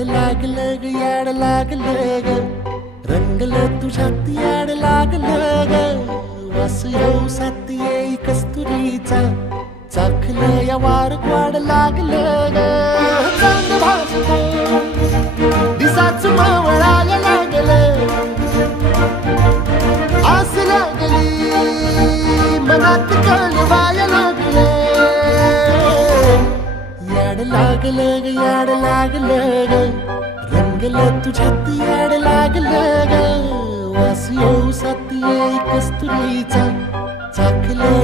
याड लागलं ग याड लागलं ग रंगलं तुझ्यात याड लागलं ग वास येऊ साथ येई कस्तुरीचा चाखलं या वार वाड लागलं ग चांद भासलं दिसाच मावळायला लागलं आस लागली मनात कळवायला लागलं याड लागलं ग याड लागलं ग रंगलं तुझ्यात याड लागलं ग वास येऊ साथ येई कस्तुरीचा चाखलं